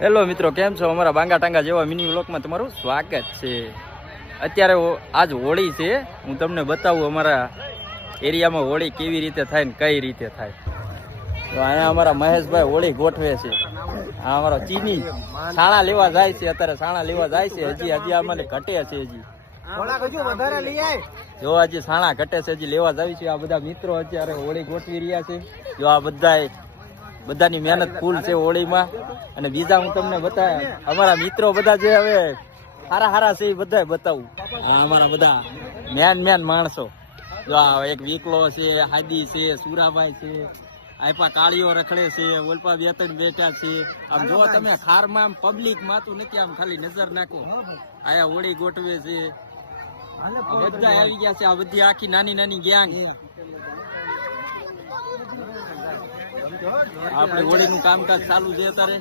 Hello મિત્રો, કેમ છો? અમારા બાંગા ટાંગા જેવા મિની વ્લોગમાં તમારું સ્વાગત છે. અત્યારે આજ હોળી છે. હું તમને બતાવું અમારા એરિયામાં હોળી કેવી રીતે થાય ને કઈ રીતે થાય. તો અહીંયા અમારા મહેશભાઈ હોળી ગોઠવે છે. આ અમારો ચીની છાણા લેવા જાય છે. અત્યારે છાણા લેવા જાય છે. હજી અમારે ઘટે છે. જો હજી છાણા ઘટે છે, હજી લેવા જાય છે. આ બધા મિત્રો અત્યારે હોળી ગોઠવી રહ્યા છે. જો આ બધાની મહેનત ફૂલ છે હોળીમાં. અને બીજા હું તમને બતાવ્યા અમારા મિત્રો બધા જે હવે હારા છે એ બધા બતાવું. આ અમારા બધા મેન માણસો. જો આ એક વીકલો છે, હાદી છે, સુરાભાઈ છે, આયપા કાળીઓ રખડે છે, ઓલપા બે ત્રણ બેઠા છે. આમ જો તમે ખારમાં આમ પબ્લિક માતું નથી, આમ ખાલી નજર નાખો. આયા હોળી ગોઠવે છે, બધા આવી ગયા છે. આ બધી આખી નાની ગેંગ. આપણે હોળીનું કામકાજ ચાલુ છે અત્યારે.